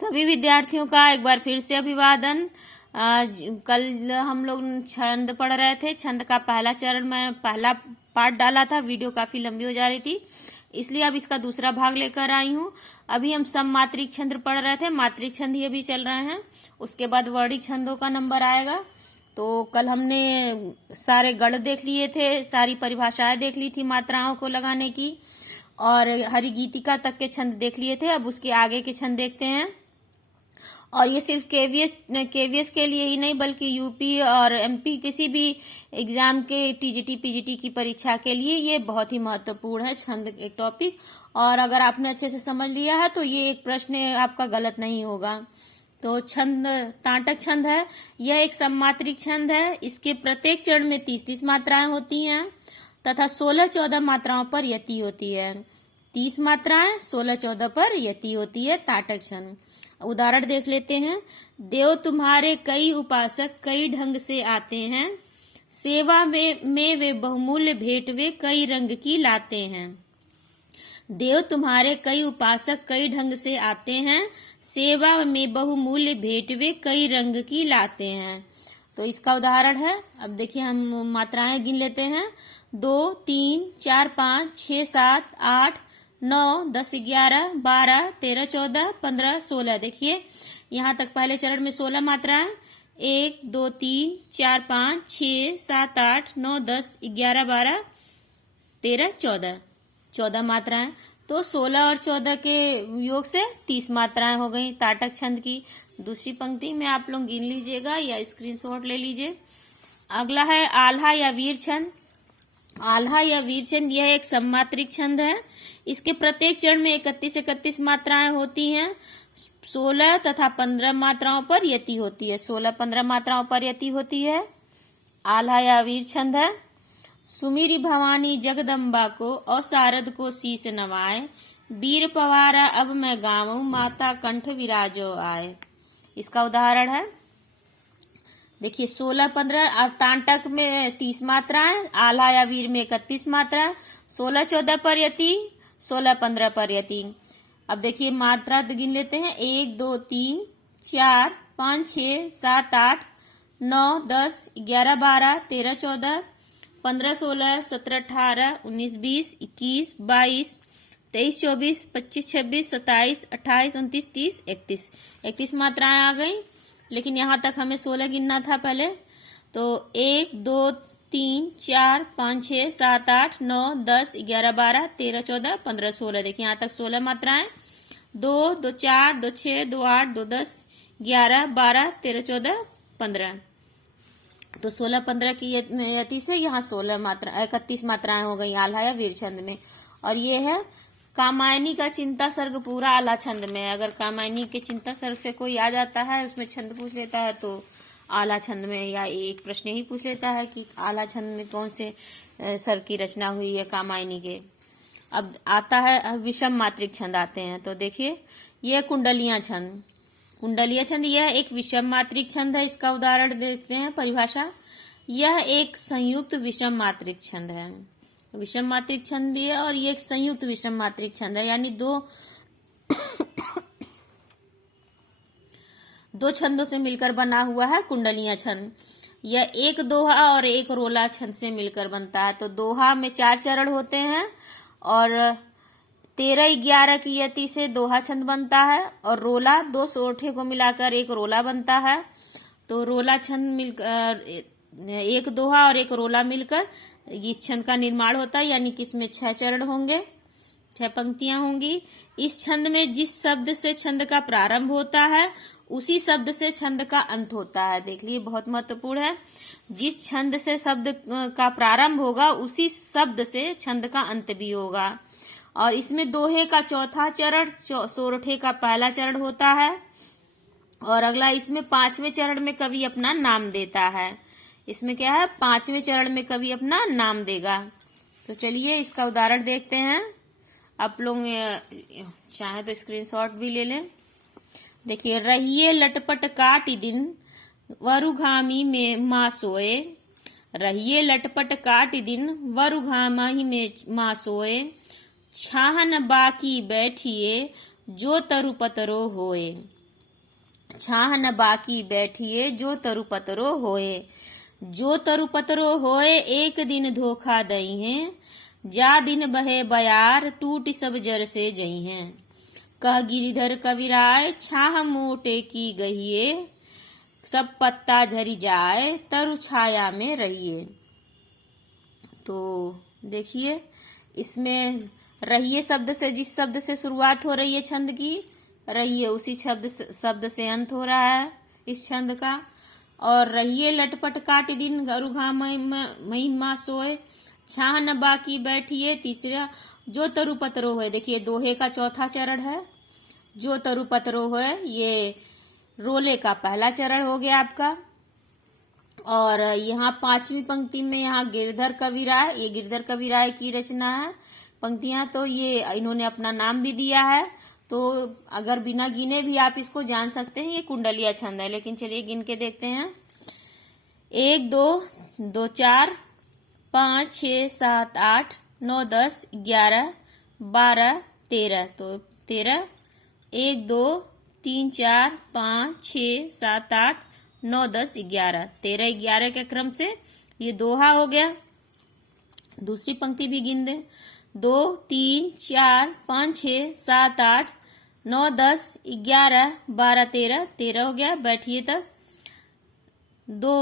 सभी विद्यार्थियों का एक बार फिर से अभिवादन। कल हम लोग छंद पढ़ रहे थे। छंद का पहला चरण में पहला पार्ट डाला था, वीडियो काफी लंबी हो जा रही थी, इसलिए अब इसका दूसरा भाग लेकर आई हूँ। अभी हम सममात्रिक छंद पढ़ रहे थे, मात्रिक छंद ये भी चल रहे हैं। उसके बाद वर्णिक छंदों का नंबर आएगा। तो कल हमने सारे गढ़ देख लिए थे, सारी परिभाषाएं देख ली थी मात्राओं को लगाने की, और हरिगीतिका तक के छंद देख लिए थे। अब उसके आगे के छंद देखते हैं। और ये सिर्फ केवीएस के लिए ही नहीं, बल्कि यूपी और एमपी किसी भी एग्जाम के टीजीटी पीजीटी की परीक्षा के लिए ये बहुत ही महत्वपूर्ण है छंद एक टॉपिक। और अगर आपने अच्छे से समझ लिया है तो ये एक प्रश्न आपका गलत नहीं होगा। तो छंद ताटक छंद है, यह एक सममात्रिक छंद है। इसके प्रत्येक चरण में 30-30 मात्राएं होती हैं तथा 16-14 मात्राओं पर यति होती है। 30 मात्राएं 16-14 पर यति होती है ताटक छंद। उदाहरण देख लेते हैं। देव तुम्हारे कई उपासक कई ढंग से आते हैं, सेवा में वे बहुमूल्य भेंट वे कई रंग की लाते हैं। देव तुम्हारे कई उपासक कई ढंग से आते हैं, सेवा में बहुमूल्य भेंट वे कई रंग की लाते हैं। तो इसका उदाहरण है। अब देखिए हम मात्राएं गिन लेते हैं। 2, 3, 4, 5, 6, 7, 8, 9, 10, 11, 12, 13, 14, 15, 16। देखिए यहाँ तक पहले चरण में 16 मात्राएं। 1, 2, 3, 4, 5, 6, 7, 8, 9, 10, 11, 12, 13, 14, 14 मात्राएं। तो 16 और 14 के योग से 30 मात्राएं हो गई ताटक छंद की। दूसरी पंक्ति में आप लोग गिन लीजिएगा या स्क्रीनशॉट ले लीजिए। अगला है आल्हा या वीर छंद। आल्हा या वीर छंद यह एक सममात्रिक छंद है। इसके प्रत्येक चरण में 31-31 मात्राएं होती हैं। 16 तथा 15 मात्राओं पर यति होती है। 16-15 मात्राओं पर यति होती है। आल्हा या वीर छंद है। सुमिरी भवानी जगदम्बा को और शारद को शीस नवाए, वीर पवारा अब मैं गाऊं माता कंठ विराजो आए। इसका उदाहरण है। देखिए 16-15 अब ताटक में 30 मात्राएं, आल्हा या वीर में 31 मात्राएं, 16-14 पर यति, 16-15 पर यति। अब देखिए मात्रा गिन लेते हैं। 1, 2, 3, 4, 5, 6, 7, 8, 9, 10, 11, 12, 13, 14, 15, 16, 17, 18, 19, 20, 21, 22, 23, 24, 25, 26, 27, 28, 29, 30, 31। 31 मात्राएं आ गई, लेकिन यहाँ तक हमें 16 गिनना था पहले। तो 1, 2, 3, 4, 5, 6, 7, 8, 9, 10, 11, 12, 13, 14, 15, 16। देखिए यहाँ तक 16 मात्राएं। 2, 2, 4, 2, 6, 2, 8, 2, 10, 11, 12, 13, 14, 15। तो 16-15 की यति से यहाँ 31 मात्राएं हो गई आल्हा या वीर छंद में। और ये है कामायनी का चिंता सर्ग पूरा आल्हा छंद में। अगर कामायनी के चिंता सर्ग से कोई आ जाता है, उसमें छंद पूछ लेता है, तो आल्हा छंद में या एक प्रश्न ही पूछ लेता है कि आल्हा छंद में कौन से सर्ग की रचना हुई है कामायनी के। अब आता है विषम मात्रिक छंद आते हैं। तो देखिए ये कुंडलिया छंद। कुंडलीय छंद यह एक विषम मात्रिक छंद है। इसका उदाहरण देखते हैं, परिभाषा। यह एक संयुक्त विषम मात्रिक छंद है। विषम मात्रिक छंद भी है और ये एक संयुक्त विषम मात्रिक छंद है, यानी दो छंदों से मिलकर बना हुआ है कुंडलिया छंद। यह एक दोहा और एक रोला छंद से मिलकर बनता है। तो दोहा में 4 चरण होते हैं और 13-11 की यति से दोहा छंद बनता है, और रोला 2 सोरठे को मिलाकर एक रोला बनता है। तो रोला छंद मिलकर एक दोहा और एक रोला मिलकर इस छंद का निर्माण होता है, यानी कि इसमें 6 चरण होंगे, 6 पंक्तियां होंगी। इस छंद में जिस शब्द से छंद का प्रारंभ होता है उसी शब्द से छंद का अंत होता है। देख लीजिए बहुत महत्वपूर्ण है। जिस छंद से शब्द का प्रारंभ होगा उसी शब्द से छंद का अंत भी होगा। और इसमें दोहे का चौथा चरण सोरठे का पहला चरण होता है। और अगला इसमें 5वें चरण में कवि अपना नाम देता है। इसमें क्या है, 5वें चरण में कवि अपना नाम देगा। तो चलिए इसका उदाहरण देखते हैं। आप लोग चाहे तो स्क्रीनशॉट भी ले लें। देखिए रहिए लटपट काटी दिन वरुघामी में माँ सोए, रहिए लटपट काटी दिन वरुघामी में माँ सोए, छाहन बाकी बैठिए जो तरु पतरो होए। छाह न बाकी बैठिए जो तरु पतरो होए। जो तरु पतरो होए एक दिन धोखा दई हैं। जा दिन बहे बयार टूट सब जर से जई हैं। कह गिरिधर कविराय छाह मोटे की गहिए। सब पत्ता झरी जाए तरु छाया में रहिए। तो देखिए इसमें रहिए शब्द से, जिस शब्द से शुरुआत हो रही है छंद की, रहिए उसी शब्द से अंत हो रहा है इस छंद का। और रहिए लटपट काटी दिन गरु घाम महिमा सोए। छाह न बाकी बैठिए तीसरा। जो तरु पतरो है, देखिए दोहे का चौथा चरण है। जो तरु पतरो है ये रोले का पहला चरण हो गया आपका। और यहाँ पांचवी पंक्ति में यहाँ गिरधर कविराय, ये गिरधर कविराय की रचना है पंक्तियां। तो ये इन्होंने अपना नाम भी दिया है, तो अगर बिना गिने भी आप इसको जान सकते हैं, ये कुंडलिया छंद है। लेकिन चलिए गिन के देखते हैं। 1 2 2 4 5 6 7 8 9 10 11 12 13। तो 13 1 2 3 4 5 6 7 8 9 10 11 13 11 के क्रम से ये दोहा हो गया। दूसरी पंक्ति भी गिन दें। 2 3 4 5 6 7 8 9 10 11 12 13 13 हो गया। बैठिए तब 2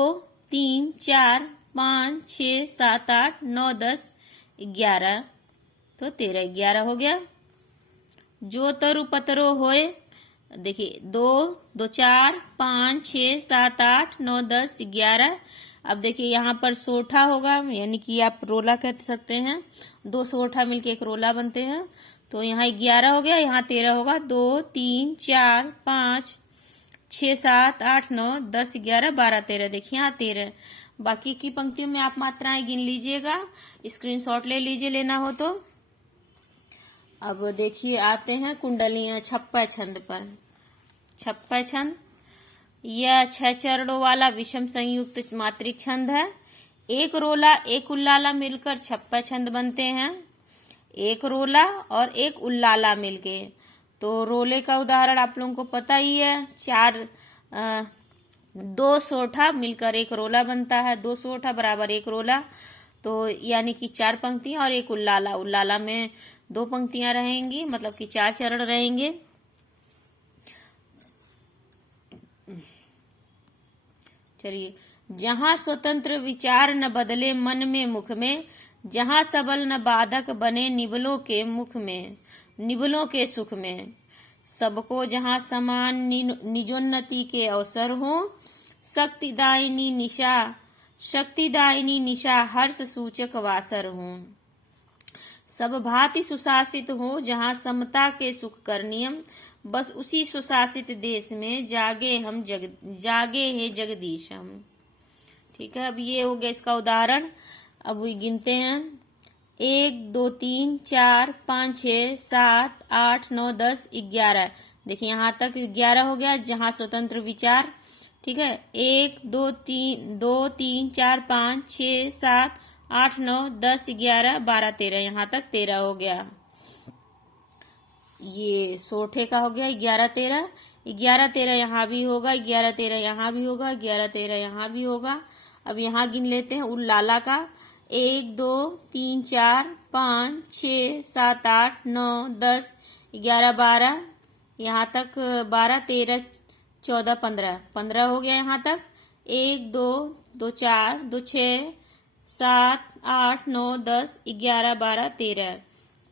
3 4 5 6 7 8 9 10 11, तो 13 11 हो गया। जो तरु पतरो होए, देखिए 2 2 4 5 6 7 8 9 10 11। अब देखिए यहाँ पर सोठा होगा, यानी कि आप रोला कह सकते हैं। 2 सोठा मिलके एक रोला बनते हैं। तो यहाँ 11 हो गया, यहाँ 13 होगा। 2 3 4 5 6 7 8 9 10 11 12 13। देखिए यहाँ 13। बाकी की पंक्तियों में आप मात्राएं गिन लीजिएगा, स्क्रीनशॉट ले लीजिए लेना हो तो। अब देखिए आते हैं कुंडलियां छप्पा छंद पर। छप्पा छंद यह 6 चरणों वाला विषम संयुक्त मात्रिक छंद है। एक रोला एक उल्लाला मिलकर छप्पा छंद बनते हैं। एक रोला और एक उल्लाला मिलके। तो रोले का उदाहरण आप लोगों को पता ही है। 2 सोठा मिलकर एक रोला बनता है। 2 सोठा बराबर एक रोला। तो यानी कि 4 पंक्तियां और एक उल्लाला। उल्लाला में 2 पंक्तियां रहेंगी, मतलब कि 4 चरण रहेंगे। चलिए, जहां स्वतंत्र विचार न बदले मन में मुख में, जहां सबल न बाधक बने निबलों के मुख में, निबलों के सुख में, सबको जहां समान निजोन्नति के अवसर हो, शक्तिदायिनी निशा हर्ष सूचक वासर हो, सब भांति सुशासित हो जहां समता के सुख कर नियम, बस उसी सुशासित देश में जागे है जगदीश हम। ठीक है, अब ये हो गया इसका उदाहरण। अब वो गिनते हैं। 1 2 3 4 5 6 7 8 9 10 11। देखिए यहाँ तक 11 हो गया, जहां स्वतंत्र विचार। ठीक है, 1 2 3 4 5 6 7 8 9 10 11 12 13। यहाँ तक 13 हो गया। ये सोठे का हो गया 11 13। 11 13 यहाँ भी होगा, 11 13 यहाँ भी होगा, 11 13 यहाँ भी होगा। अब यहाँ गिन लेते हैं उल्लाला का। 1 2 3 4 5 6 7 8 9 10 11 12। यहाँ तक 12 13 14 15 15 हो गया यहाँ तक। 1 2 2 4 2 6 7 8 9 10 11 12 13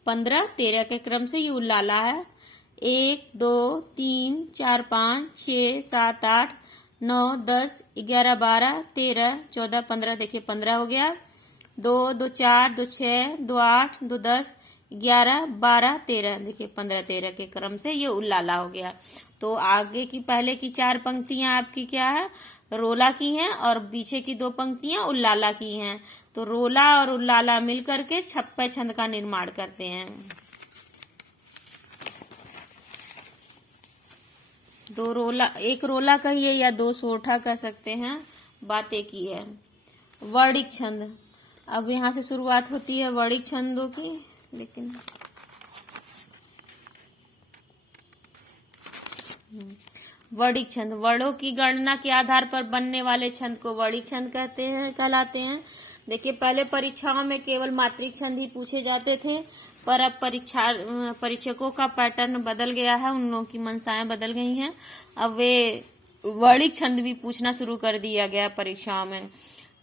15 13 के क्रम से ये उल्लाला है। 1 2 3 4 5 6 7 8 9 10 11 12 13 14 15। देखिए 15 हो गया। 2 2 4 2 6 2 8 2 10 11 12 13। देखिए 15 13 के क्रम से ये उल्लाला हो गया। तो आगे की पहले की 4 पंक्तियां आपकी क्या है, रोला की हैं, और पीछे की 2 पंक्तियां उल्लाला की हैं। तो रोला और उल्लाला मिलकर के छप्पे छंद का निर्माण करते हैं। 2 रोला, एक रोला कहिए या 2 सोठा कह सकते हैं, बात एक ही है। वर्णिक छंद। अब यहाँ से शुरुआत होती है वर्णिक छंदों की। लेकिन वर्णिक छंद, वर्णों की गणना के आधार पर बनने वाले छंद को वर्णिक छंद कहलाते हैं। देखिए, पहले परीक्षाओं में केवल मात्रिक छंद ही पूछे जाते थे, पर अब परीक्षकों का पैटर्न बदल गया है, उन लोगों की मंशाएं बदल गई हैं। अब वे वर्णिक छंद भी पूछना शुरू कर दिया गया परीक्षाओं में।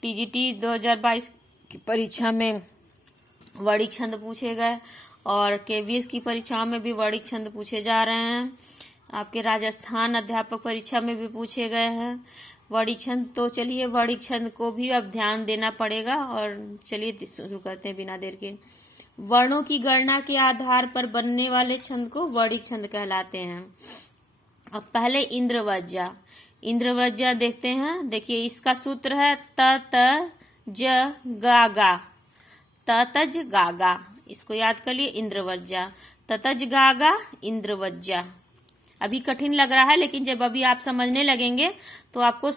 टीजीटी 2022 की परीक्षा में वर्णिक छंद पूछे गए और केवीएस की परीक्षाओं में भी वर्णिक छंद पूछे जा रहे हैं। आपके राजस्थान अध्यापक परीक्षा में भी पूछे गए हैं वर्णिक छंद। तो चलिए, वर्णिक छंद को भी अब ध्यान देना पड़ेगा और चलिए शुरू करते हैं बिना देर के। वर्णों की गणना के आधार पर बनने वाले छंद को वर्णिक छंद कहलाते हैं। अब पहले इंद्रवज्जा, इंद्रवज्जा देखते हैं। देखिए, इसका सूत्र है त त ज गा गा, ततज गागा। इसको याद कर लिए, इंद्रवज्जा, ततज गागा, इंद्रवज्जा। अभी कठिन लग रहा है, लेकिन जब अभी आप समझने लगेंगे तो आपको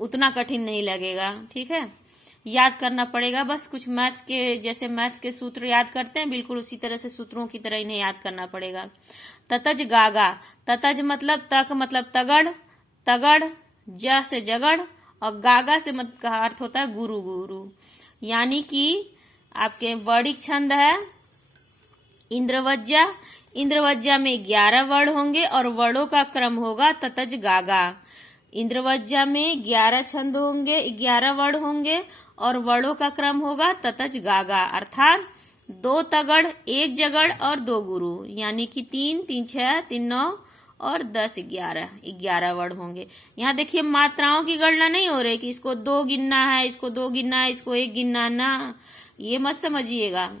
उतना कठिन नहीं लगेगा। ठीक है, याद करना पड़ेगा बस। कुछ मैथ्स के जैसे मैथ्स के सूत्र याद करते हैं, बिल्कुल उसी तरह से सूत्रों की तरह इन्हें याद करना पड़ेगा। ततज गागा, ततज मतलब तक मतलब तगड़, तगड़, ज से जगड़, और गागा से मत का अर्थ होता है गुरु, गुरु। यानी कि आपके वर्णिक छंद है इंद्रवज्जा। इंद्रवज्जा में 11 वर्ण होंगे और वर्णों का क्रम होगा ततज गागा। इंद्रवज्जा में 11 छंद होंगे, 11 वर्ण होंगे और वर्णों का क्रम होगा ततज गागा, अर्थात 2 तगड़, 1 जगड़ और 2 गुरु, यानी कि 3 3 6 3 9 और 10 11 वर्ण होंगे। यहाँ देखिए, मात्राओं की गणना नहीं हो रही कि इसको 2 गिनना है, इसको 2 गिनना है, इसको 1 गिनना ना, ये मत समझिएगा।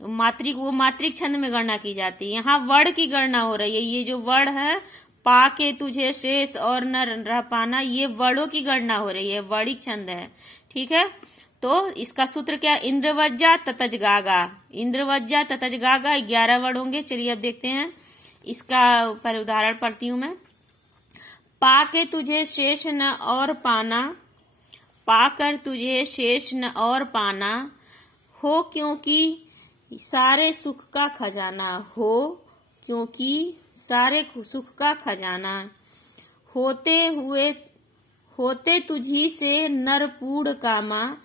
मात्रिक छंद में गणना की जाती है। यहाँ वर्ण की गणना हो रही है। ये जो वर्ण है, पा के तुझे शेष और न रह पाना, ये वर्णों की गणना हो रही है, वर्णिक छंद है। ठीक है, तो इसका सूत्र क्या? इंद्रवज्जा ततज गागा, इंद्रवज्जा ततज गागा, 11 वर्ण होंगे। चलिए अब देखते हैं इसका। पहले उदाहरण पढ़ती हूं मैं। पा के तुझे शेष न और पाना, पाकर तुझे शेष न और पाना, हो क्योंकि सारे सुख का खजाना, हो क्योंकि सारे सुख का खजाना, होते तुझी से नरपूर्ण कामा,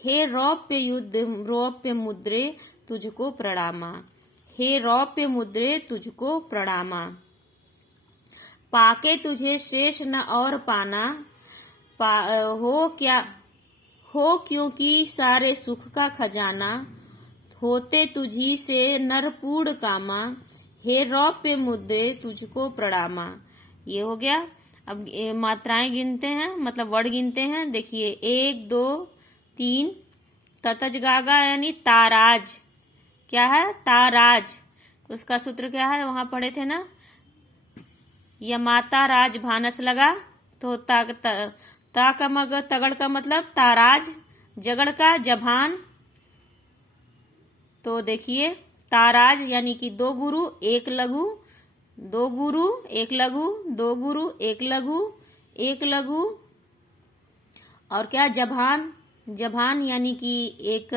हे रौप्य मुद्रे तुझको प्रणामा, हे रौप्य मुद्रे तुझको प्रणामा। पाके तुझे शेष न और पाना, हो क्योंकि सारे सुख का खजाना, होते तुझी से नरपूर्ण कामा, हे रौप्य मुद्रे तुझको प्रणामा। ये हो गया। अब मात्राएं गिनते हैं, मतलब वर्ड गिनते हैं। देखिए, 1 2 3, ततज गागा यानी ताराज। क्या है? ताराज। उसका सूत्र क्या है? वहां पढ़े थे ना, यमाता राज भानस लगा, तो तगड़ का मतलब ताराज, जगड़ का जभान। तो देखिए, ताराज यानी कि 2 गुरु 1 लघु, 2 गुरु 1 लघु, 2 गुरु 1 लघु, 1 लघु, और क्या? जभान, जभान यानी कि एक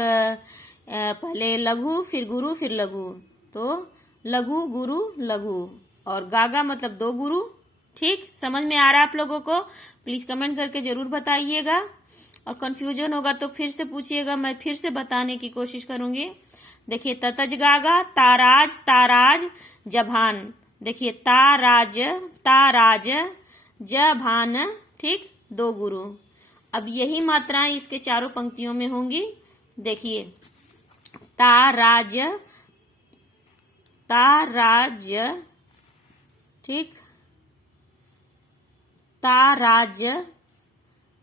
पहले लघु फिर गुरु फिर लघु, तो लघु गुरु लघु, और गागा मतलब 2 गुरु। ठीक, समझ में आ रहा है आप लोगों को? प्लीज कमेंट करके जरूर बताइएगा, और कंफ्यूजन होगा तो फिर से पूछिएगा, मैं फिर से बताने की कोशिश करूंगी। देखिए, ततज गागा, ताराज, ताराज, जभान। देखिए, ताराज, ताराज, जभान। ठीक, 2 गुरु। अब यही मात्राएं इसके चारों पंक्तियों में होंगी। देखिए, ताराज, ताराज, ठीक, ताराज,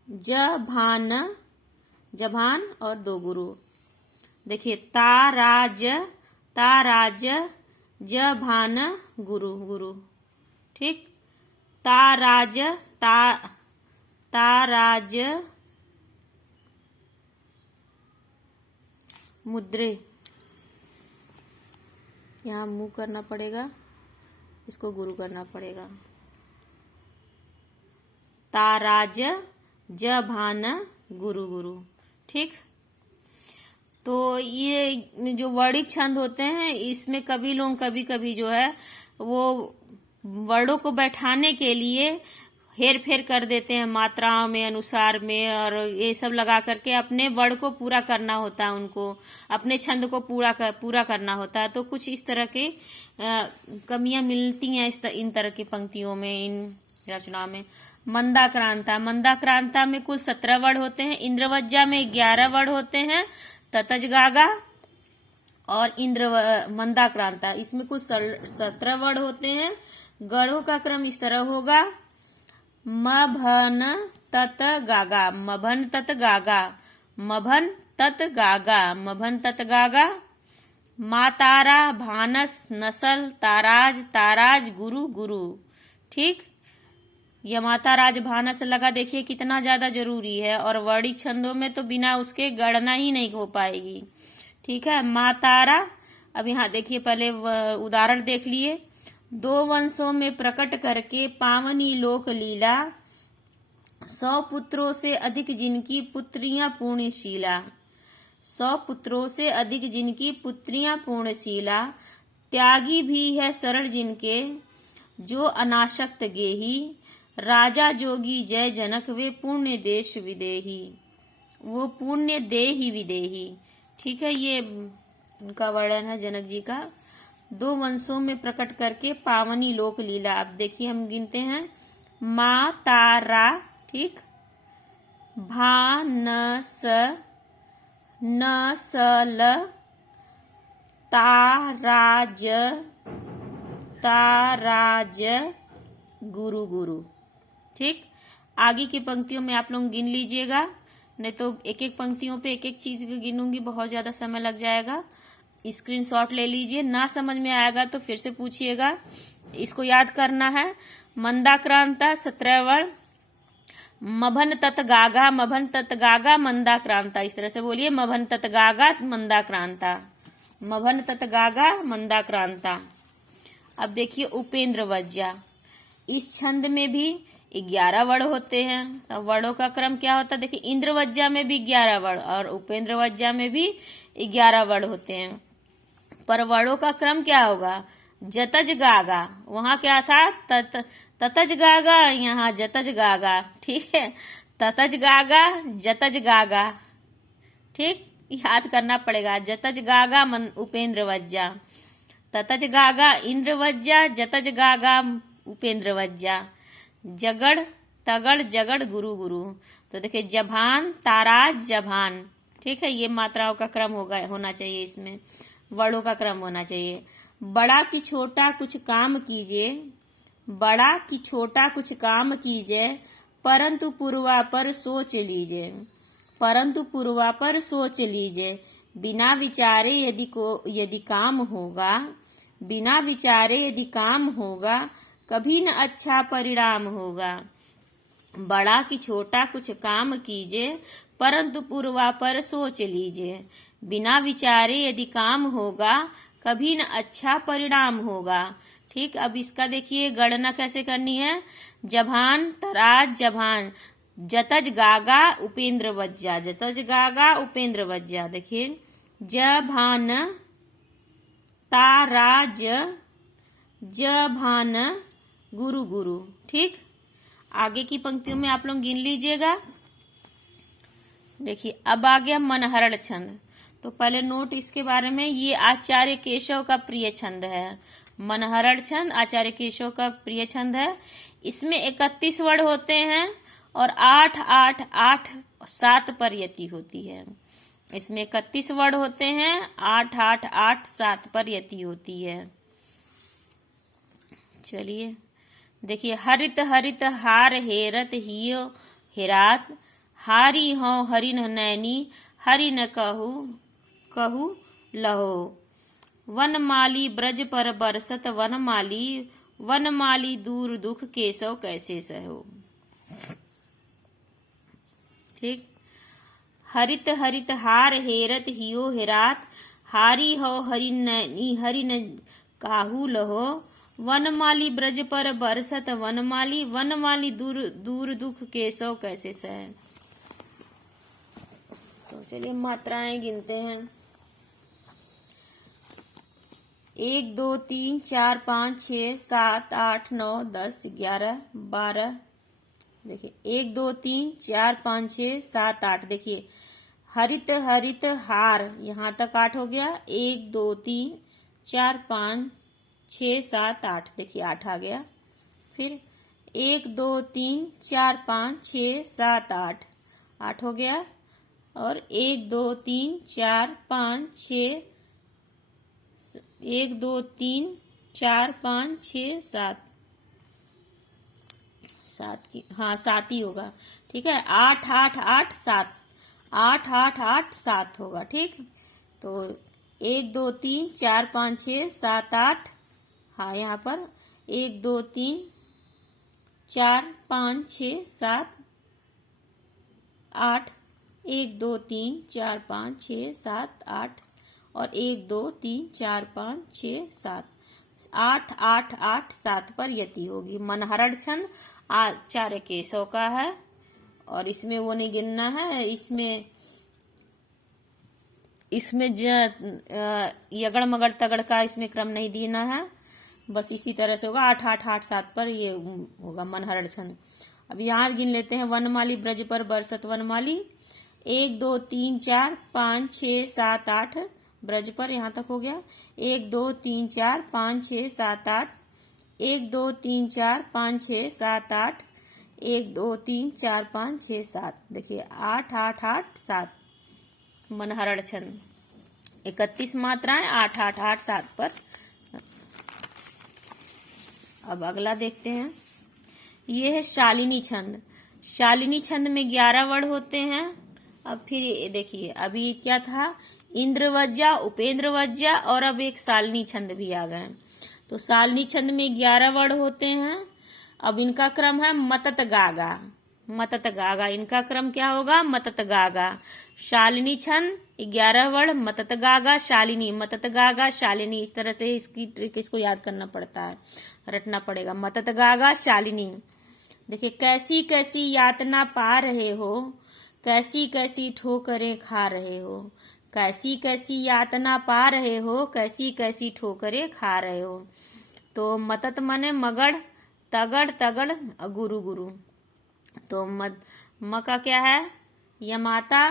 जभान, जभान और 2 गुरु। देखिए, ताराज, ताराज, जभान, गुरु, गुरु। ठीक, ताराज, ताराज, मुद्रे, यहाँ मुंह करना पड़ेगा, इसको गुरु करना पड़ेगा। ताराज, जभान, गुरु, गुरु। ठीक, तो ये जो वर्णिक छंद होते हैं, इसमें कभी कभी जो है वो वर्णों को बैठाने के लिए हेर फेर कर देते हैं मात्राओं में, अनुसार में, और ये सब लगा करके अपने वर्ड को पूरा करना होता है, उनको अपने छंद को पूरा करना होता है। तो कुछ इस तरह के कमियां मिलती हैं इन तरह की पंक्तियों में, इन रचना में। मंदाक्रांता, मंदाक्रांता में कुल 17 वर्ड होते हैं। इंद्रवज्जा में 11 वर्ड होते हैं। ततज गागा और मंदाक्रांता, इसमें कुल 17 वर्ड होते हैं। गढ़ों का क्रम इस तरह होगा: मभन तत गागा, मभन तत गागा, मभन तत गागा, मभन तत गागा। मातारा, भानस, नसल, ताराज, ताराज, गुरु, गुरु। ठीक, यह माता राज भानस लगा, देखिए कितना ज्यादा जरूरी है, और वर्णी छंदों में तो बिना उसके गणना ही नहीं हो पाएगी। ठीक है, मातारा। अब यहाँ देखिए, पहले उदाहरण देख लिए। 2 वंशों में प्रकट करके पावनी लोक लीला, 100 पुत्रों से अधिक जिनकी पुत्रियां पूर्णशीला, 100 पुत्रों से अधिक जिनकी पुत्रियां पूर्णशीला। त्यागी भी है सरल जिनके, जो अनासक्त गेही, राजा जोगी जय जनक, वे पुण्य देश विदेही, वो पुण्य देही विदेही। ठीक है, ये उनका वर्णन है जनक जी का। 2 वंशों में प्रकट करके पावनी लोक लीला। अब देखिए हम गिनते हैं: मा तारा, ठीक, भानस, नसल, ताराज, ताराज, गुरु, गुरु। ठीक, आगे की पंक्तियों में आप लोग गिन लीजिएगा, नहीं तो एक एक पंक्तियों पे एक एक चीज गिनूंगी, बहुत ज्यादा समय लग जाएगा। स्क्रीनशॉट ले लीजिए, ना समझ में आएगा तो फिर से पूछिएगा, इसको याद करना है। मंदाक्रांता 17 वर्ड। मभन तत गागा, मभन तत गागा, मंदाक्रांता, इस तरह से बोलिए: मभन तत गागा, मंदाक्रांता, मभन तत गागा, मंदाक्रांता। अब देखिए उपेंद्र वज्जा, इस छंद में भी 11 वर्ड होते हैं। अब वर्डों का क्रम क्या होता है, देखिए इंद्रवज्जा में भी 11 वर्ड और उपेंद्र वज्जा में भी 11 वर्ड होते हैं। पर वर्डों का क्रम क्या होगा? जतज गागा, वहां क्या था? ततज गागा, यहाँ जतज गागा। ठीक है, ततज गागा, जतज गागा। ठीक, याद करना पड़ेगा। जतज गागा उपेंद्र वज्जा, ततज गागा इंद्र वज्जा, जतज गागा उपेंद्र वज्जा। जगड़, तगड़, जगड़, गुरु, गुरु। तो देखिए जभान, ताराज, जभान। ठीक है, ये मात्राओं का क्रम होना चाहिए, इसमें वर्डों का क्रम होना चाहिए। बड़ा कि छोटा कुछ काम कीजिए, बड़ा कि छोटा कुछ काम कीजिए, परंतु पूर्वा पर सोच लीजिए, परंतु पूर्वा पर सोच लीजिए। बिना विचारे यदि काम होगा, बिना विचारे यदि काम होगा, कभी न अच्छा परिणाम होगा। बड़ा कि छोटा कुछ काम कीजिए, परंतु पूर्वा पर सोच लीजिए। बिना विचारे यदि काम होगा, कभी न अच्छा परिणाम होगा। ठीक, अब इसका देखिए गणना कैसे करनी है। जभान, तराज, जभान, जतज गागा उपेंद्र वज्जा, जतज गागा उपेंद्र वज्जा। देखिए जभान, ताराज, जभान, गुरु, गुरु। ठीक, आगे की पंक्तियों में आप लोग गिन लीजिएगा। देखिए अब आ गया मनहरण छंद। तो पहले नोट इसके बारे में, ये आचार्य केशव का प्रिय छंद है। मनहरण छंद आचार्य केशव का प्रिय छंद है। इसमें 31 वर्ड होते हैं और 8 8 8 7 पर यति होती है। इसमें 31 वर्ड होते हैं, 8 8 8 7 पर यति होती है। चलिए देखिए, हरित हरित हार हेरत हियो हेरात, हारी हो हरिन नैनी, हरि न कहू कहू लहो। वनमाली ब्रज पर बरसत वनमाली, वनमाली दूर दुख केशव कैसे सहो। ठीक, हरित हरित हार हेरत हियो हेरात, हारी हो हरिन नैनी, हरि न काहू लहो। वनमाली ब्रज पर बरसत वनमाली, वनमाली दूर दूर दुख केशव कैसे सहे। तो चलिए मात्राएं गिनते हैं। 1 2 3 4 5 6 7 8 9 10 11 12 देखिए 1 2 3 4 5 6 7 8। देखिए हरित हरित हार, यहाँ तक 8 हो गया। 1 2 3 4 5 6 7 8। देखिए 8 आ गया। फिर 1 2 3 4 5 6 7 8, 8 हो गया। और 1 2 3 4 5 6, 1 2 3 4 5 6 7, 7 की, हाँ 7 ही होगा। ठीक है, 8 8 8 7, 8 8 8 7 होगा। ठीक, तो 1 2 3 4 5 6 7 8, हाँ यहाँ पर 1 2 3 4 5 6 7 8, 1 2 3 4 5 6 7 8, और 1 2 3 4 5 6 7, 8 8 8 7 पर यति होगी। मनहरण छंद आचार्य केशव का है, और इसमें वो नहीं गिनना है। इसमें यगड़ मगड़ तगड़ का इसमें क्रम नहीं देना है, बस इसी तरह से होगा। 8 8 8 7 पर ये होगा मनहरण छंद। अब यहाँ गिन लेते हैं। वनमाली ब्रज पर बरसत वनमाली, 1 2 3 4 5 6 7 8, ब्रज पर यहाँ तक हो गया। 1 2 3 4 5 6 7 8, 1 2 3 4 5 6 7 8, 1 2 3 4 5 6 7। देखिए 8 8 8 7 मनहरण छंद। 31 मात्राएं 8 8 8 7 पर। अब अगला देखते हैं। ये है शालिनी छंद। शालिनी छंद में 11 वर्ण होते हैं। अब फिर देखिए, अभी क्या था, इंद्रवज्जा, उपेंद्रवज्जा, और अब एक शालिनी छंद भी आ गए। तो शालिनी छंद में 11 वर्ण होते हैं। अब इनका क्रम है मतत गागा। मतत गागा इनका क्रम क्या होगा? मतत गागा। शालिनी छंद 11 वर्ण, मतत गागा शालिनी, मतत गागा शालिनी। इस तरह से इसकी ट्रिक, इसको याद करना पड़ता है, रटना पड़ेगा। मतत गागा शालिनी। देखिए, कैसी कैसी यातना पा रहे हो, कैसी कैसी ठोकरें खा रहे हो, कैसी कैसी यातना पा रहे हो, कैसी कैसी ठोकरें खा रहे हो। तो मतत मने मगड़, तगड़ तगड़, गुरु गुरु। तो म का क्या है? यमाता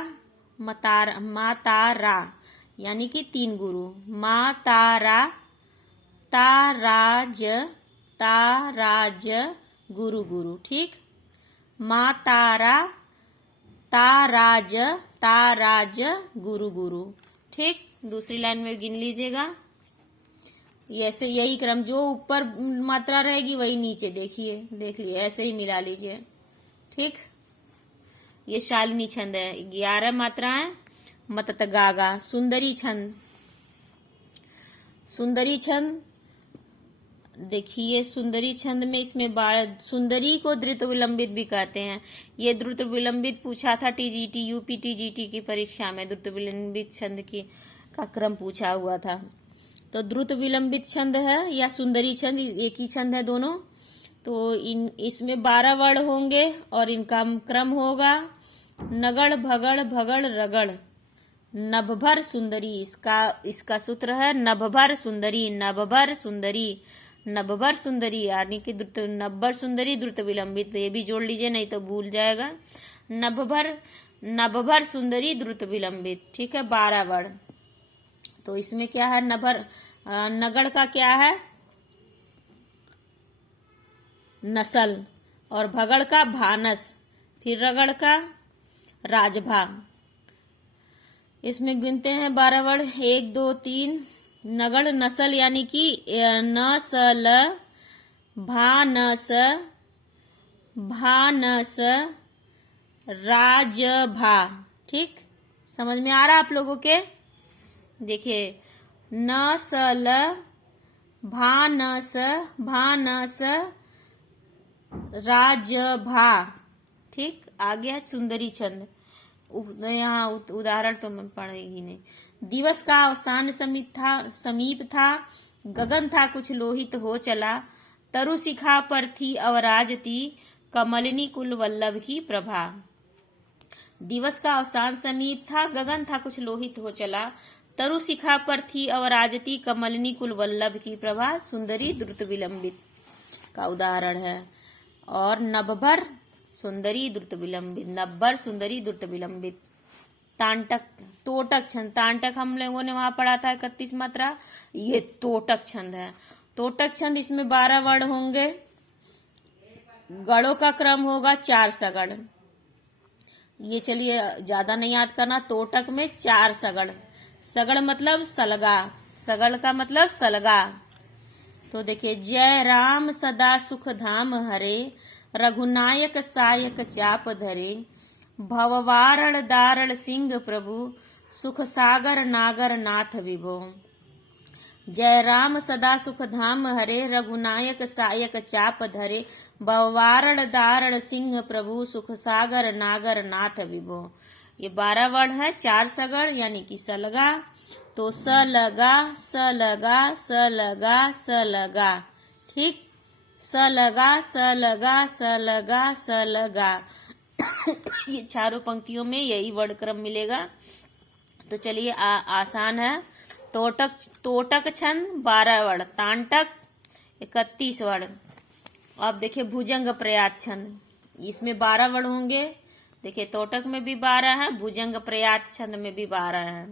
मातारा, यानी कि 3 गुरु। मातारा, ताराज, ताराज, गुरु गुरु। ठीक, मातारा, ताराज, ताराज, गुरु गुरु। ठीक, दूसरी लाइन में गिन लीजिएगा। ऐसे यही क्रम, जो ऊपर मात्रा रहेगी वही नीचे देखिए, देख लिए, ऐसे ही मिला लीजिए। ठीक, ये शालिनी छंद है। 11 मात्राएं, मतत गागा। सुंदरी छंद। सुंदरी छंद देखिए, सुंदरी छंद में इसमें सुंदरी को द्रुत विलंबित भी कहते हैं। ये द्रुत विलंबित पूछा था टीजीटी, यूपी टीजीटी की परीक्षा में। द्रुत विलंबित छंद की का क्रम पूछा हुआ था। तो द्रुत विलंबित छंद है या सुंदरी छंद, एक ही छंद है दोनों। तो इसमें 12 वर्ण होंगे और इनका क्रम होगा नगड़ भगड़ भगड़ रगड़। नभभर सुंदरी, इसका सूत्र है नभभर सुंदरी, नभभर सुंदरी, नभभर सुंदरी, यानी कि नब्बर सुंदरी द्रुत विलंबित। ये भी जोड़ लीजिए, नहीं तो भूल जाएगा। नभभर सुंदरी द्रुत विलंबित। ठीक है, 12 वर्ण। तो इसमें क्या है? नगड़ का क्या है? नसल, और भगड़ का भानस, फिर रगड़ का राजभा। इसमें गिनते हैं 12 वर्ण। 1 2 3। नगड़ नसल, यानी कि नसल, भानस, भानस, राजभा। ठीक, समझ में आ रहा आप लोगों के? देखिए, नसल, भानस, भानस, राजभा। ठीक, आ गया सुंदरी छंद। यहाँ उदाहरण तो मैं पढ़ेगी नहीं। दिवस का अवसान समीप था, गगन था कुछ लोहित हो चला, तरु शिखा पर थी अवराजती, कमलिनी कुल वल्लभ की प्रभा। दिवस का अवसान समीप था, गगन था कुछ लोहित हो चला, तरु शिखा पर थी अवराजती, कमलिनी कुल वल्लभ की प्रभा। सुंदरी द्रुत विलंबित का उदाहरण है। और नभभर सुंदरी द्रुत विलंबित, नब्बर सुंदरी द्रुत विलंबित। तांटक, तोटक छंद, तांटक हम लोगों ने वहां पढ़ा था 31 मात्रा, ये तोटक छंद है। तोटक छंद, इसमें 12 वर्ण होंगे, गढ़ों का क्रम होगा 4 सगड़। ये चलिए ज्यादा नहीं याद करना, तोटक में 4 सगड़, सगड़ मतलब सलगा, सगड़ का मतलब सलगा। तो देखिए, जय राम सदा सुख धाम हरे, रघुनायक सायक चाप धरे, भववारण दारण सिंह प्रभु, सुख सागर नागर नाथ विभो। जय राम सदा सुख धाम हरे, रघुनायक सायक चाप धरे, भववारण दारण सिंह प्रभु, सुख सागर नागर नाथ विभो। ये 12 वर्ण है, 4 सगड़ यानी कि सलगा। तो स लगा स लगा स लगा स लगा, ठीक, स लगा स लगा स लगा स लगा। ये चारों पंक्तियों में यही वर्ण क्रम मिलेगा। तो चलिए आसान है। तोटक, तोटक छंद 12 वर्ण, तांटक 31 वर्ण। अब देखिए भुजंग प्रयात छंद, इसमें 12 वर्ण होंगे। देखिए तोटक में भी 12 है, भुजंग प्रयात छंद में भी 12 है।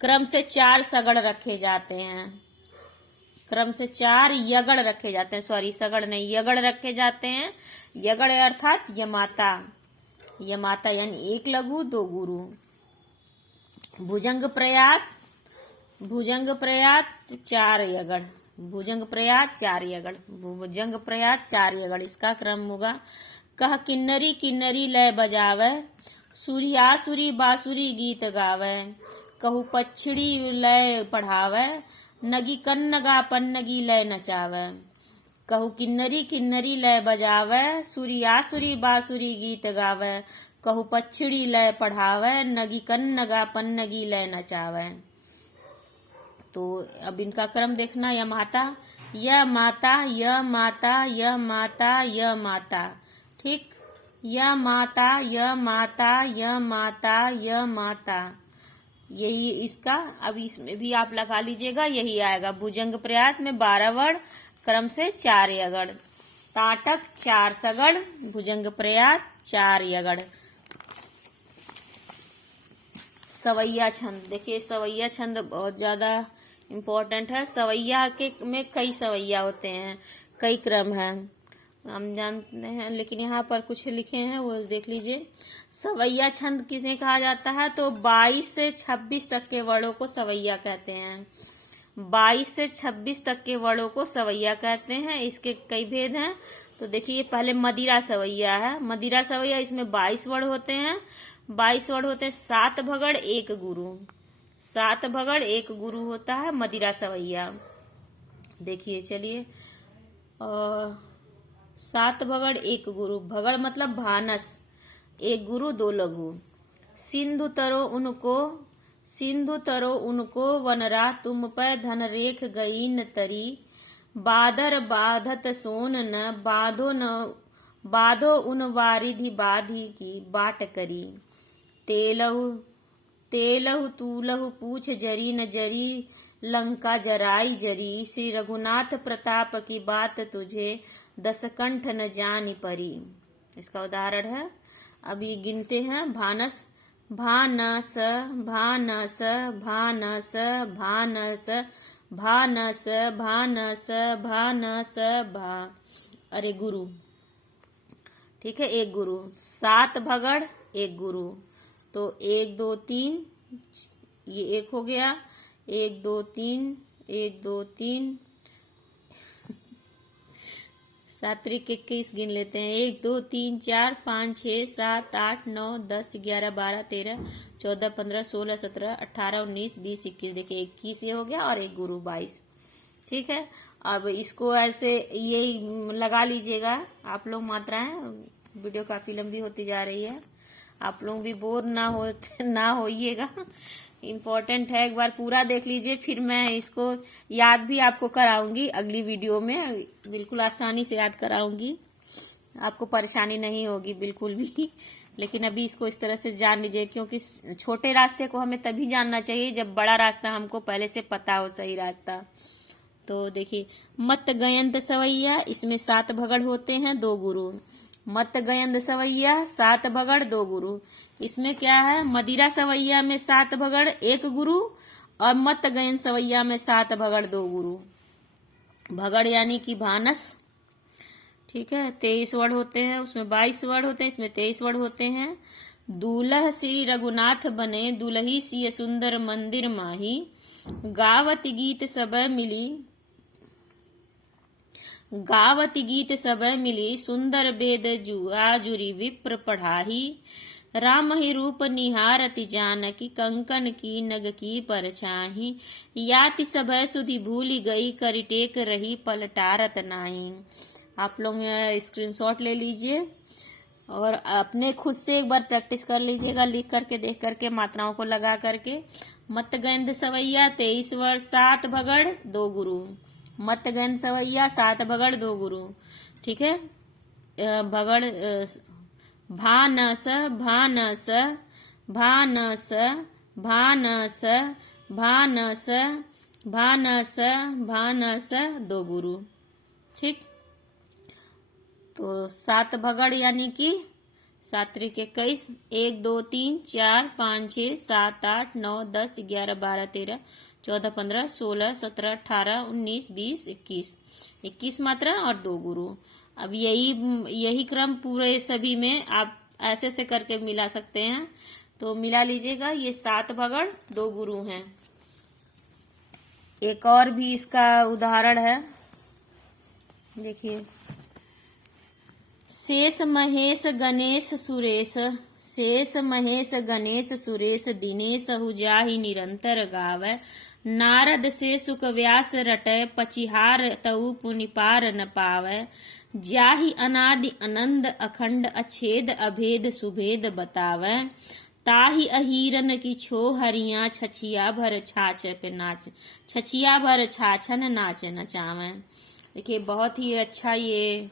क्रम से 4 सगड़ रखे जाते हैं, क्रम से 4 यगड़ रखे जाते हैं, सॉरी सगड़ नहीं, यगड़ रखे जाते हैं। यगड़ अर्थात यमाता, यमाता यानी 1 लघु 2 गुरु। भुजंग प्रयात, भुजंग प्रयात 4 यगड़, भुजंग प्रयात 4 यगड़, भुजंग प्रयात 4 यगड़। इसका क्रम होगा, कह किन्नरी किन्नरी लय बजावे, सूर्यासुरी बासुरी गीत गावे, कहू पछड़ी लय पढ़ावे, नगी कन्नगा पन्नगी लय नचावे। कहू किन्नरी किन्नरी लय बजावे, सूर्यासुरी बासुरी गीत गावे, कहू पछड़ी लय पढ़ावे, नगी कन्नगा पन्नगी लय नचावे। तो अब इनका क्रम देखना, य माता य माता य माता य माता य माता, ठीक, य माता य माता य माता य माता, यही इसका। अब इसमें भी आप लगा लीजिएगा, यही आएगा। भुजंग प्रयात में 12 वर्ण, क्रम से 4 यगड़। ताटक 4 सगड़, भुजंग प्रयात 4 यगड़। सवैया छंद, देखिए सवैया छंद बहुत ज्यादा इम्पोर्टेंट है। सवैया के में कई सवैया होते हैं, कई क्रम है, हम जानते हैं, लेकिन यहाँ पर कुछ लिखे हैं वो देख लीजिए। सवैया छंद किसे कहा जाता है? तो 22 से 26 तक के वर्णों को सवैया कहते हैं। 22 से 26 तक के वर्णों को सवैया कहते हैं। इसके कई भेद हैं। तो देखिए पहले मदिरा सवैया है। मदिरा सवैया, इसमें 22 वर्ण होते हैं। 22 वर्ण होते हैं, 7 भगड़ 1 गुरु, 7 भगड़ 1 गुरु होता है मदिरा सवैया। देखिए चलिए, 7 भगड़ 1 गुरु, भगड़ मतलब भानस, 1 गुरु 2 लघु। सिंधु तरो उनको, सिंधु तरो उनको, वनरा तुम पे धन रेख गई न तरी, बादर बाधत सोन न बाधो, न बाधो उन वारिधि बाधी की बाट करी, तेलहु तेलहु तूलहु पूछ जरी न जरी, लंका जराई जरी, श्री रघुनाथ प्रताप की बात तुझे, 10 कंठ न जानी परी। इसका उदाहरण है, अभी गिनते हैं। भानस, भानस भानस भानस भानस भानस भानस भानस भा, अरे गुरु, ठीक है, 1 गुरु। 7 भगड़ 1 गुरु, तो 1 2 3, ये 1 हो गया, 1 2 3 1 2 3, 7 त्रिक 21 गिन लेते हैं। 1 2 3 4 5 6 7 8 9 10 11 12 13 14 15 16 17 18 19 20 21, देखिए 21 ये हो गया, और 1 गुरु 22, ठीक है। अब इसको ऐसे ये लगा लीजिएगा आप लोग मात्राएं। वीडियो काफी लंबी होती जा रही है, आप लोग भी बोर ना होइएगा। इम्पोर्टेंट है, एक बार पूरा देख लीजिए, फिर मैं इसको याद भी आपको कराऊंगी अगली वीडियो में, बिल्कुल आसानी से याद कराऊंगी, आपको परेशानी नहीं होगी बिल्कुल भी। लेकिन अभी इसको इस तरह से जान लीजिए, क्योंकि छोटे रास्ते को हमें तभी जानना चाहिए जब बड़ा रास्ता हमको पहले से पता हो, सही रास्ता। तो देखिए, मत गयंत सवैया, इसमें 7 भगड़ होते हैं, 2 गुरु। मत गयंद सवैया 7 भगड़ 2 गुरु। इसमें क्या है, मदिरा सवैया में 7 भगड़ 1 गुरु और मत गयंद सवैया में 7 भगड़ 2 गुरु। भगड़ यानी कि भानस, ठीक है। 23 वर्ड होते हैं, उसमें 22 वर्ड होते हैं, इसमें 23 वर्ड होते हैं। दूल्ह श्री रघुनाथ बने, दुलही सिय सुंदर मंदिर माही। गावत गीत सब मिली, गावत गीत सब मिली, सुंदर वेद जुआ जुरी विप्र पढ़ाही। राम ही रूप निहारति जानकी, कंकन की नग की परछाही। याति सब सुधि भूली गई, करिटेक रही पलटारत नाई। आप लोग स्क्रीनशॉट ले लीजिए और अपने खुद से एक बार प्रैक्टिस कर लीजिएगा, लिख करके देख करके मात्राओं को लगा करके। मत गंध सवैया 23 वर्ड 7 भगड़ 2 गुरु। मत गंध सवैया 7 भगड़ 2 गुरु, ठीक है। भगड़ भानस भानस भानस भानस भानस भानस भानस 2 गुरु, ठीक। तो 7 भगड़ यानी कि 7 त्रिक 21, 1 2 3 4 5 6 7 8 9 10 11 12 13 14 15 16 17 18 19 20 21 मात्रा और 2 गुरु। अब यही क्रम पूरे सभी में आप ऐसे से करके मिला सकते हैं। तो मिला लीजिएगा, ये 7 भगड़ 2 गुरु हैं। एक और भी इसका उदाहरण है, देखिए। शेष महेश गणेश सुरेश, शेष महेश गणेश सुरेश, दिनेश हुजाहि निरंतर गावै। नारद से सुख व्यास रटै, पचिहार तऊ पुनिपार न पावै। जाहि अनादि आनंद अखंड, अछेद अभेद सुभेद बतावै। ताहि अहिरन की छो हरिया, छछिया भर छाछ पे नाच, छछिया भर छाछन नाच नचावै। देखिए बहुत ही अच्छा ये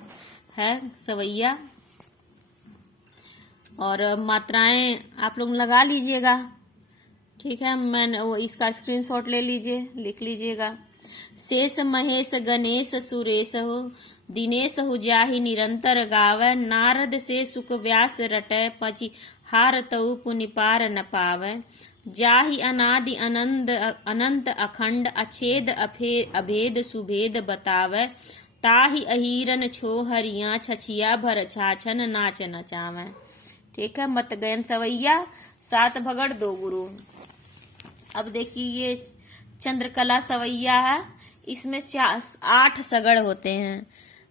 है सवैया, और मात्राएं आप लोग लगा लीजिएगा, ठीक है। मैं इसका स्क्रीनशॉट ले लीजिए, लिख लीजिएगा। शेष महेश गणेश सुरेश हो, दिनेश हुजाहि निरंतर गावै। नारद से सुख व्यास रटै, पची हार तऊ पुनिपार न पावै। जाहि अनादि आनंद अनंत अखंड, अछेद अभेद सुभेद बतावै। ताहि अहिरन छो हरिया, छछिया भर छाछन नाच नचावै, ठीक है। मत गयन सवैया 7 भगड़ 2 गुरु। अब देखिए ये चंद्रकला सवैया है, इसमें 8 सगड़ होते हैं।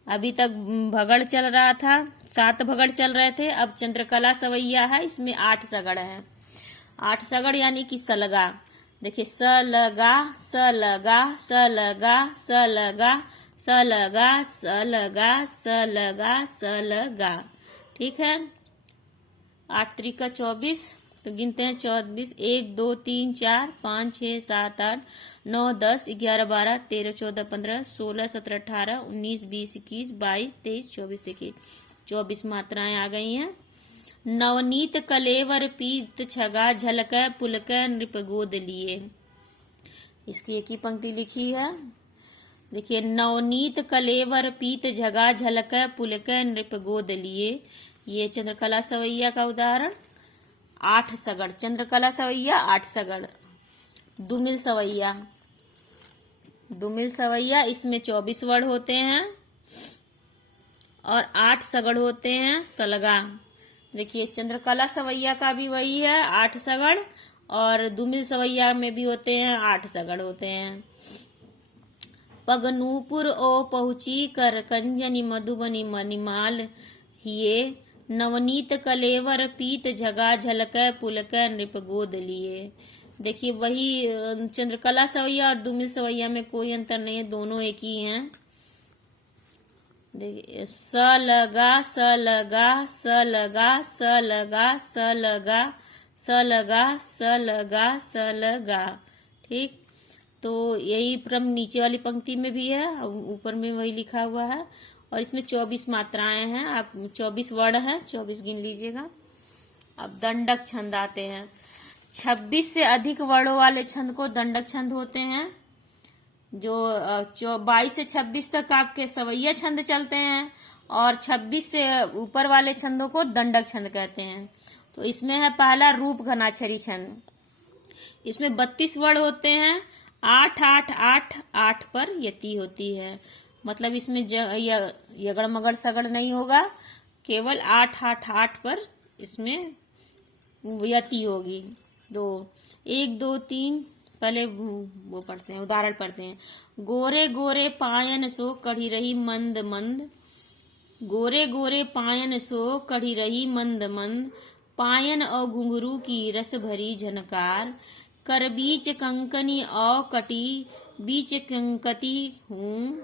अभी तक भगड़ चल रहा था, 7 भगड़ चल रहे थे, अब चंद्रकला सवैया है, इसमें 8 सगड़ है। 8 सगड़ यानी कि सलगा, देखिए सलगा सलगा सलगा सलगा सलगा सलगा सलगा सलगा, ठीक है। 8 त्रिका 24, तो गिनते हैं 24, 1 2 3 4 5 6 7 8 9 10 11 12 13 14 15 16 17 18 19 20 21 22 23 24। देखिए 24 मात्राएं आ गई हैं। नवनीत कलेवर पीत छगा, झलक पुलक नृप गोद लिए। इसकी एक ही पंक्ति लिखी है, देखिए। नवनीत कलेवर पीत झगा, झलक पुलक नृप गोद लिए। ये चंद्रकला सवैया का उदाहरण। 8 सगड़, चंद्रकला सवैया 8 सगड़। दुमिल सवैया, दुमिल सवैया इसमें 24 वर्ड होते हैं और 8 सगड़ होते हैं सलगा। देखिए चंद्रकला सवैया का भी वही है, 8 सगड़, और दुमिल सवैया में भी होते हैं 8 सगड़ होते हैं। पगनूपुर ओ पहुंची कर, कंजनी मधुबनी मणिमाल हिये। नवनीत कलेवर पीत झगा, झलक पुलक नृप गोद लिए। देखिए वही चंद्रकला सवैया और दुमिल सवैया में कोई अंतर नहीं है, दोनों एक ही हैं। देखिए सलगा सलगा सलगा सलगा सलगा सलगा सलगा सलगा, ठीक। तो यही क्रम नीचे वाली पंक्ति में भी है, ऊपर में वही लिखा हुआ है, और इसमें 24 मात्राएं हैं। आप 24 वर्ण है, 24 गिन लीजिएगा। अब दंडक छंद आते हैं। 26 से अधिक वर्णों वाले छंद को दंडक छंद होते हैं। जो 22 से 26 तक आपके सवैया छंद चलते हैं, और 26 से ऊपर वाले छंदों को दंडक छंद कहते हैं। तो इसमें है पहला रूप घनाक्षरी छंद। इसमें 32 वर्ण होते हैं। 8 8 8 8 पर यति होती है, मतलब इसमें यगड़ मगड़ सगड़ नहीं होगा, केवल 8 8 8 पर इसमें यति होगी। 1 2 3 पहले वो पढ़ते हैं, उदाहरण पढ़ते हैं। गोरे गोरे पायन सो कढ़ी रही मंद मंद, गोरे गोरे पायन सो कढ़ी रही मंद मंद, पायन और घुंघरू की रस भरी झनकार, कर बीच कंकनी औ कटी बीच कंकती हूँ,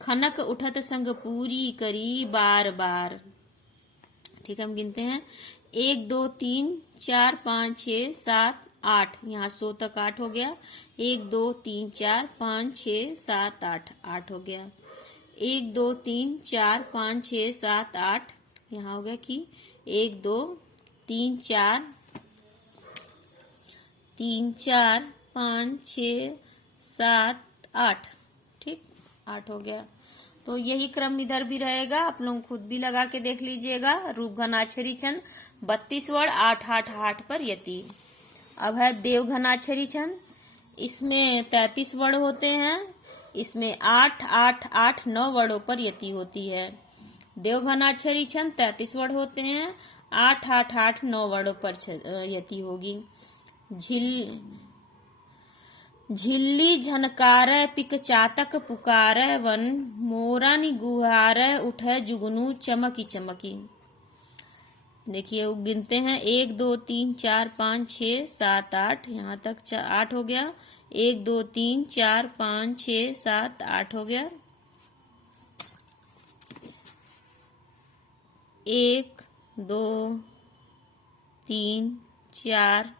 खनक उठत संग पूरी करी बार बार। ठीक है, हम गिनते हैं। 1 2 3 4 5 6 7 8, यहाँ 100 तक 8 हो गया। 1 2 3 4 5 6 7 8 8 हो गया। 1 2 3 4 5 6 7 8, यहाँ हो गया कि 1 2 3 4 3 4 5 6 7 8, ठीक, 8 हो गया। तो यही क्रम इधर भी रहेगा, आप लोग खुद भी लगा के देख लीजिएगा। रूप घनाक्षरी छंद 32 वर्ण 8 8 8 पर यति। अब है देव घनाक्षरी छंद। इसमें 33 वर्ण होते हैं। इसमें 8 8 8 9 वर्णों पर यति होती है। देव घनाक्षरी छंद 33 वर्ण होते हैं। 8 8 8 9 वर्णों पर यति होगी। झिल्ली झनकारै पिक चातक पुकारै वन, मोरन गुहारै उठै जुगनू चमकी चमकी। देखिए वो गिनते हैं। 1 2 3 4 5 6 7 8, यहाँ तक 8 हो गया। 1 2 3 4 5 6 7 8 हो गया। 1 2 3 4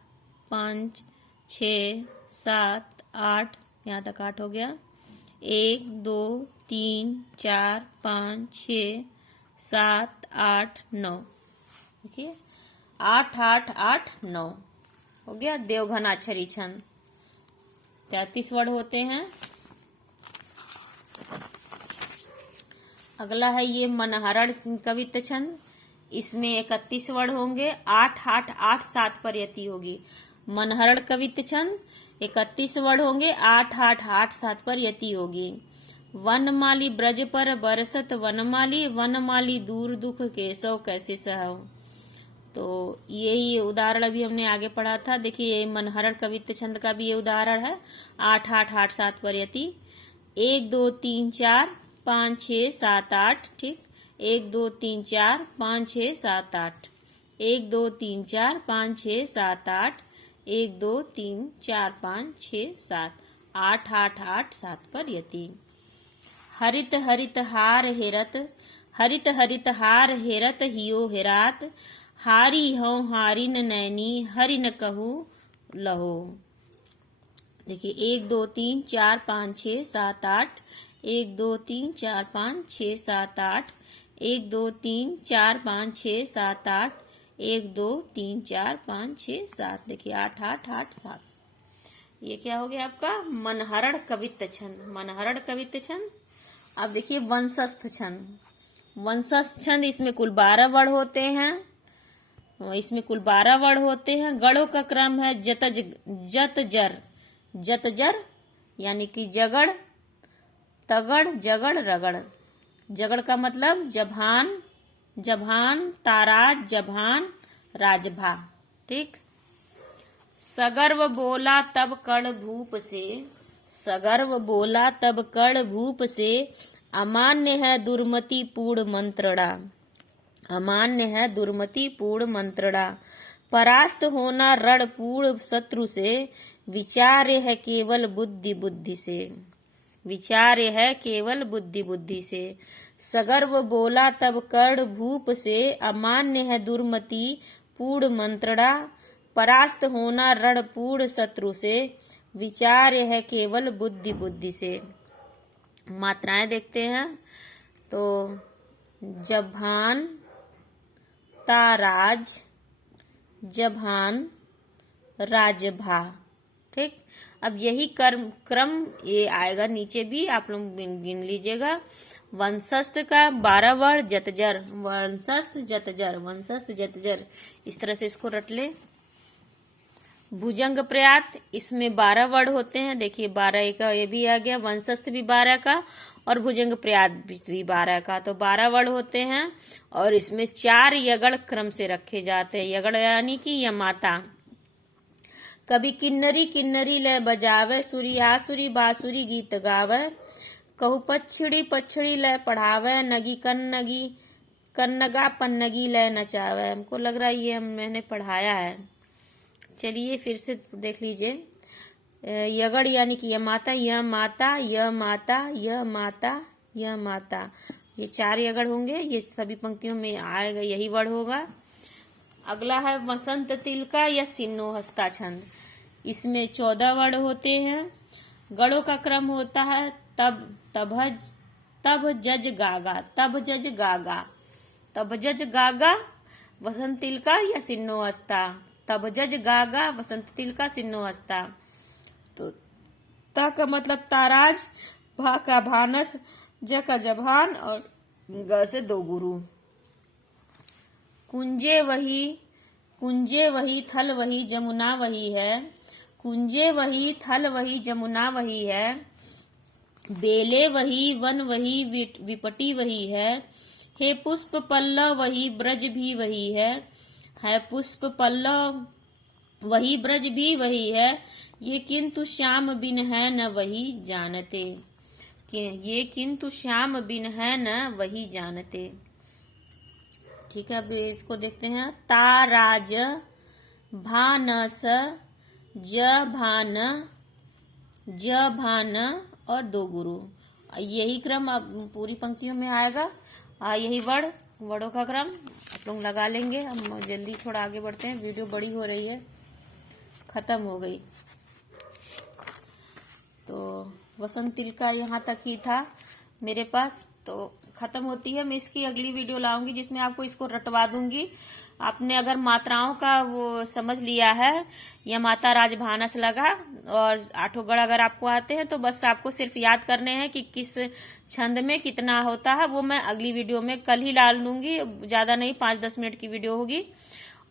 5 6 7 8, यहाँ तक 8 हो गया। 1 2 3 4 5 6 7 8 9, देखिए 8 8 8 9 हो गया देव घनाक्षरी छंद। 33 वर्ण होते हैं। अगला है ये मनहरण कवित्त छंद। इसमें 31 वर्ण होंगे। 8 8 8 7 पर यति होगी। मनहरण कवित्त छंद 31 वर्ण होंगे। 8 8 8 7 पर यति होगी। वनमाली ब्रज पर बरसत वनमाली, वनमाली दूर दुख केशव कैसे सहव। तो यही उदाहरण अभी हमने आगे पढ़ा था। देखिए ये मनहरण कवित्त छंद का भी ये उदाहरण है। 8 8 8 7 पर यति। 1 2 3 4 5 6 7 8, ठीक। 1 2 3 4 5 6 7 8। 1 2 3 4 5 6 7 8। 1 2 3 4 5 6 7 8 8 8 7 पर यति। हरित हरित हार हेरत, हरित हरित हार हेरत हियो हेरात, हारी हूँ हारिन नैनी हरिन कहू लहो। देखिए 1 2 3 4 5 6 7 8। 1 2 3 4 5 6 7 8। 1 2 3 4 5 6 7 8। 1 2 3 4 5 6 7, देखिए 8 8 8 7। ये क्या हो गया आपका मनहरण कवित्त छंद। मनहरण कवित्त छंद। अब देखिए वंशस्थ छंद। वंशस्थ छंद इसमें कुल 12 वर्ण होते हैं। इसमें कुल 12 वर्ण होते हैं। गढ़ों का क्रम है जत जर, जत जर यानी कि जगड़, तगड़, जगड़, रगड़। जगड़ का मतलब जभान, जभान, ताराज, जभान, राजभा, ठीक। सगर्व बोला तब कर्ण भूप से, सगर्व बोला तब कर्ण भूप से, अमान्य है दुर्मति पूर्ण मंत्रणा, अमान्य है दुर्मति पूर्ण मंत्रणा। परास्त होना रण पूर्ण शत्रु से, विचार्य है केवल बुद्धि बुद्धि से, विचार्य है केवल बुद्धि बुद्धि से। सगर्व बोला तब कर्ण भूप से, अमान्य है दुर्मति पूर्ण मंत्रणा। परास्त होना रण पूर्ण शत्रु से, विचार्य है केवल बुद्धि बुद्धि से। मात्राएं देखते हैं तो जभान, ताराज, जभान, राजभा, ठीक। अब यही क्रम ये आएगा नीचे भी, आप लोग गिन लीजिएगा। वंशस्थ का 12 वर्ण जतजर, वंशस्थ जतजर, वंशस्थ जतजर, इस तरह से इसको रट ले। भुजंग प्रयात, इसमें 12 वर्ण होते हैं। देखिए 12 का ये भी आ गया, वंशस्थ भी 12 का और भुजंग प्रयात भी 12 का, तो 12 वर्ण होते हैं। और इसमें 4 यगड़ क्रम से रखे जाते हैं। यगड़ यानी कि यमाता। कभी किन्नरी किन्नरी लय बजावे, सुरियासुरी बासुरी गीत गावे। कहू पछड़ी पछड़ी लय पढ़ावे, नगी कन्नगी कन्नगा पन्नगी लय नचावे। हमको लग रहा है ये मैंने पढ़ाया है। चलिए फिर से देख लीजिए। यगड़ यानी कि यह माता, यह माता, यह माता, यह माता, यह माता, ये 4 यगड़ होंगे। ये सभी पंक्तियों में आएगा, यही वर्ड होगा। अगला है वसंत तिलका या सिन्नो हस्ता छंद। इसमें 14 वर्ण होते हैं। गढ़ों का क्रम होता है तब तभज तब जज गागा, तब जज गागा, तब जज गागा वसंत तिलका या सिन्नो हस्ता। तब जज गागा वसंत तिलका सिन्नो हस्ता। तो ता का मतलब ताराज, भा का भानस, ज का जभान और ग से 2 गुरु। कुंजे वही थल वही जमुना वही है। कुंजे वही थल वही जमुना वही है। बेले वही वन वही विपटी वही है। हे पुष्प पल्लव वही ब्रज भी वही है पुष्प पल्लव वही ब्रज भी वही है। ये किंतु श्याम बिन है न वही जानते, ये किंतु श्याम बिन है न वही जानते। ठीक है, अब इसको देखते हैं। ताराज भानस ज भान और 2 गुरु, यही क्रम अब पूरी पंक्तियों में आएगा। यही वर्डों का क्रम आप लोग लगा लेंगे। हम जल्दी थोड़ा आगे बढ़ते हैं, वीडियो बड़ी हो रही है, खत्म हो गई। तो वसंत तिलका यहाँ तक ही था मेरे पास, तो खत्म होती है। मैं इसकी अगली वीडियो लाऊंगी जिसमें आपको इसको रटवा दूंगी। आपने अगर मात्राओं का वो समझ लिया है, या माता राजभानस लगा और 8 गढ़ अगर आपको आते हैं, तो बस आपको सिर्फ याद करने हैं कि किस छंद में कितना होता है। वो मैं अगली वीडियो में कल ही डाल दूंगी, ज्यादा नहीं, 5-10 मिनट की वीडियो होगी।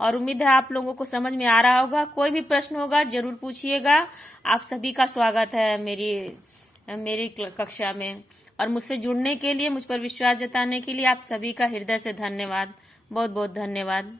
और उम्मीद है आप लोगों को समझ में आ रहा होगा। कोई भी प्रश्न होगा जरूर पूछिएगा। आप सभी का स्वागत है मेरी कक्षा में। और मुझसे जुड़ने के लिए, मुझ पर विश्वास जताने के लिए आप सभी का हृदय से धन्यवाद। बहुत बहुत धन्यवाद।